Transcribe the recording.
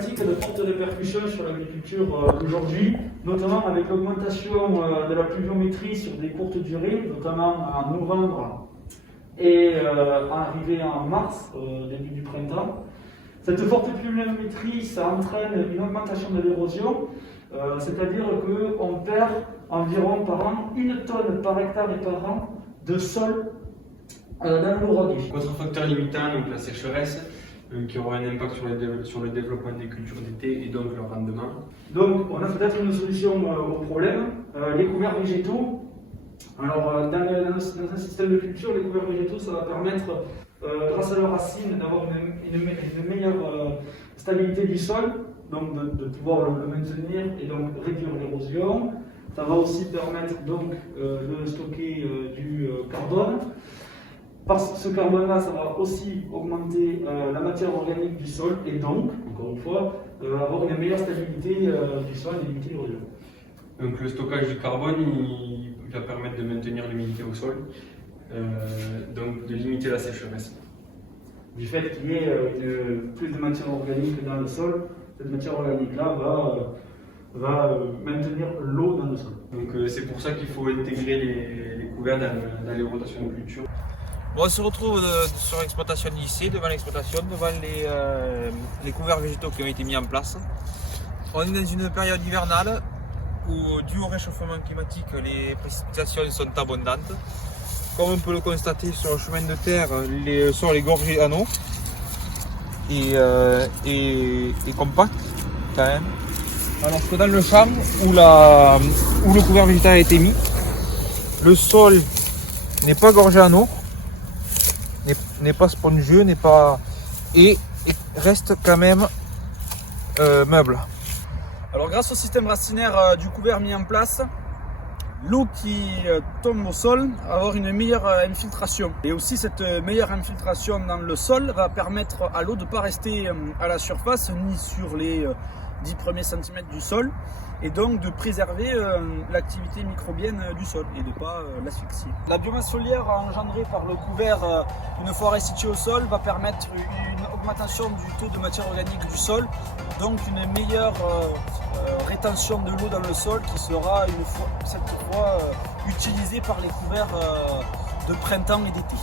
climatique a de fortes répercussions sur l'agriculture d'aujourd'hui, notamment avec l'augmentation de la pluviométrie sur des courtes durées, notamment en novembre et arrivé en mars, début du printemps. Cette forte pluviométrie, ça entraîne une augmentation de l'érosion, c'est-à-dire qu'on perd environ par an 1 tonne par hectare et par an de sol dans l'Ouraguais. Autre facteur limitant, donc la sécheresse, qui aura un impact sur le développement des cultures d'été et donc leur rendement. Donc on a peut-être une solution au problème, les couverts végétaux. Alors dans un système de culture, les couverts végétaux, ça va permettre, grâce à leurs racines, d'avoir une meilleure stabilité du sol, donc de pouvoir le maintenir et donc réduire l'érosion. Ça va aussi permettre donc de stocker du carbone. Par ce carbone-là, ça va aussi augmenter la matière organique du sol et donc, encore une fois, avoir une meilleure stabilité du sol et limiter l'érosion. Donc le stockage du carbone, il va permettre de maintenir l'humidité au sol, donc de limiter la sécheresse. Du fait qu'il y ait plus de matière organique dans le sol, cette matière organique-là va maintenir l'eau dans le sol. Donc c'est pour ça qu'il faut intégrer les couverts dans les rotations de culture. On se retrouve sur l'exploitation du lycée, devant l'exploitation, devant les couverts végétaux qui ont été mis en place. On est dans une période hivernale où, dû au réchauffement climatique, les précipitations sont abondantes. Comme on peut le constater sur le chemin de terre, le sol est gorgé en eau et compact quand même. Alors que dans le champ où le couvert végétal a été mis, le sol n'est pas gorgé en eau, n'est pas spongieux, et reste quand même meuble. Alors grâce au système racinaire du couvert mis en place, l'eau qui tombe au sol va avoir une meilleure infiltration. Et aussi cette meilleure infiltration dans le sol va permettre à l'eau de ne pas rester à la surface ni sur les 10 premiers centimètres du sol, et donc de préserver l'activité microbienne du sol et de ne pas l'asphyxier. La biomasse foliaire engendrée par le couvert une fois restituée au sol va permettre une augmentation du taux de matière organique du sol, donc une meilleure rétention de l'eau dans le sol qui sera cette fois utilisée par les couverts de printemps et d'été.